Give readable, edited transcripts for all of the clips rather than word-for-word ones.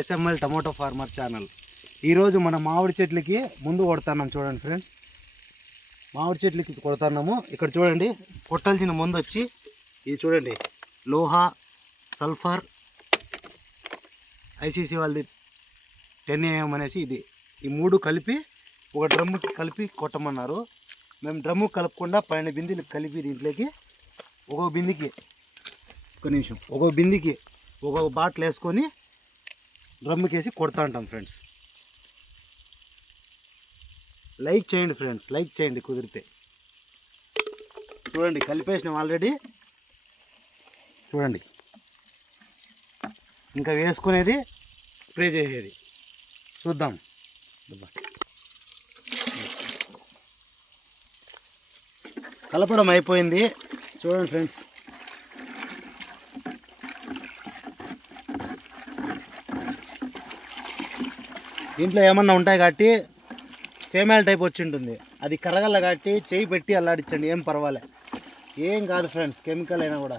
SML tomato farmer channel. ఈరోజు మన మామిడి చెట్లకి ముందు కొడుతున్నాం. చూడండి ఫ్రెండ్స్, మామిడి చెట్లకి కొడుతున్నాము. ఇక్కడ చూడండి, కొట్టాల్సిన మందు వచ్చి ఇది చూడండి, లోహా, సల్ఫర్, ఐసీసీ వాళ్ళది 10 AM అనేసి ఇది. ఈ మూడు కలిపి ఒక డ్రమ్ముకి కలిపి కొట్టమన్నారు. మేము డ్రమ్ము కలపకుండా పైన బిందెలు కలిపి దీంట్లోకి ఒక్కొక్క బిందికి ఒక్కొక్క బిందికి ఒక్కొక్క బాటిల్ వేసుకొని డ్రమ్ముకేసి కొడతా ఉంటాం ఫ్రెండ్స్. లైక్ చేయండి ఫ్రెండ్స్, లైక్ చేయండి కుదిరితే. చూడండి, కలిపేసినాం ఆల్రెడీ. చూడండి, ఇంకా వేసుకునేది, స్ప్రే చేసేది. చూద్దాం. కలపడం అయిపోయింది. చూడండి ఫ్రెండ్స్, దీంట్లో ఏమన్నా ఉంటాయి కాబట్టి సేమ్యాల టైప్ వచ్చి ఉంటుంది. అది కరగల్ల కాబట్టి చేయి పెట్టి అల్లాడించండి, ఏం పర్వాలే, ఏం కాదు ఫ్రెండ్స్. కెమికల్ అయినా కూడా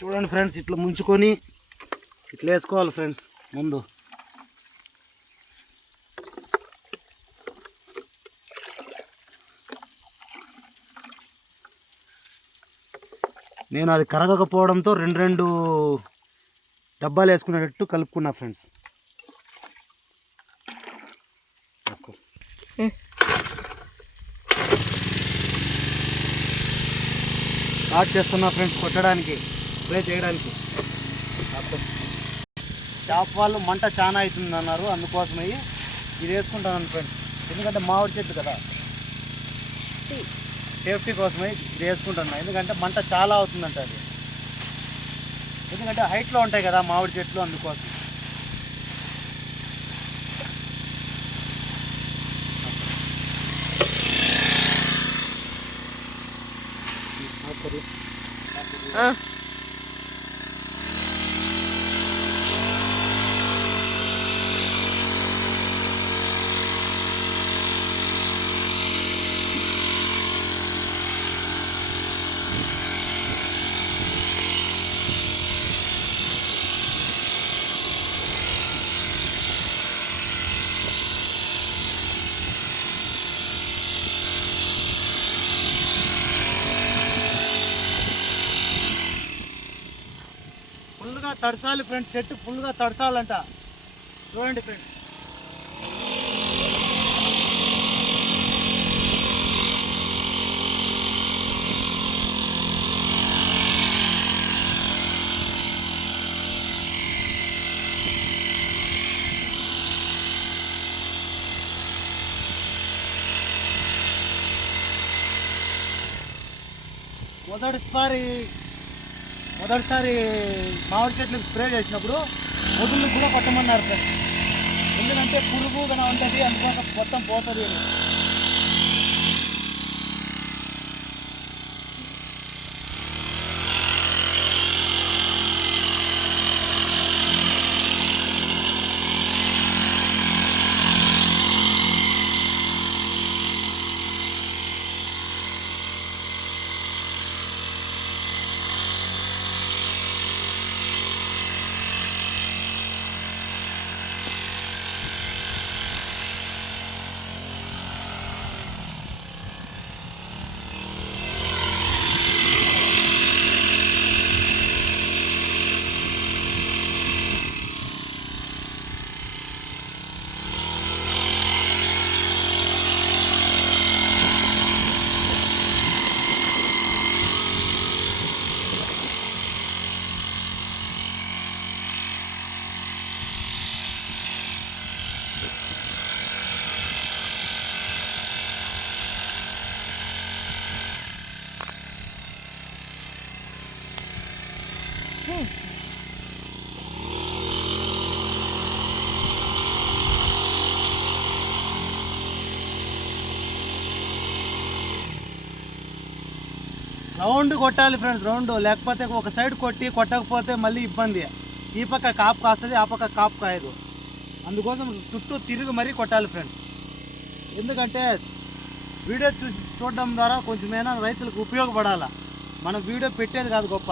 చూడండి ఫ్రెండ్స్, ఇట్లా ముంచుకొని ఇట్లా వేసుకోవాలి ఫ్రెండ్స్. ముందు నేను అది కరగకపోవడంతో రెండు డబ్బాలు వేసుకునేటట్టు కలుపుకున్నా ఫ్రెండ్స్. స్టార్ట్ చేస్తున్నా ఫ్రెండ్స్, కొట్టడానికి, స్ప్రే చేయడానికి. షాప్ వాళ్ళు మంట చాలా అవుతుంది అన్నారు, అందుకోసమై ఇది వేసుకుంటాను ఫ్రెండ్స్. ఎందుకంటే మామిడి చెట్టు కదా, సేఫ్టీ కోసమై ఇది వేసుకుంటున్నా. ఎందుకంటే మంట చాలా అవుతుందంట అది, ఎందుకంటే హైట్లో ఉంటాయి కదా మామిడి చెట్లు, అందుకోసం. ఫుల్గా తడసాలి ఫ్రెండ్స్, చెట్టు ఫుల్గా తడసాలంట. చూడండి ఫ్రెండ్స్, మొదటిసారి మామిడి చెట్లకు స్ప్రే చేసినప్పుడు మొదలు కూడా కొట్టమన్నారు సార్. ఎందుకంటే పురుగు కన్నా ఉంటుంది, అందుకోసం మొత్తం పోతుంది అని. రౌండ్ కొట్టాలి ఫ్రెండ్స్, రౌండ్. లేకపోతే ఒక సైడ్ కొట్టకపోతే మళ్ళీ ఇబ్బంది. ఈ పక్క కాపు కాస్తుంది, ఆ పక్క కాపు కాయదు. అందుకోసం చుట్టూ తిరిగి మరీ కొట్టాలి ఫ్రెండ్స్. ఎందుకంటే వీడియో చూడడం ద్వారా కొంచెమైనా రైతులకు ఉపయోగపడాలి. మనం వీడియో పెట్టేది కాదు గొప్ప.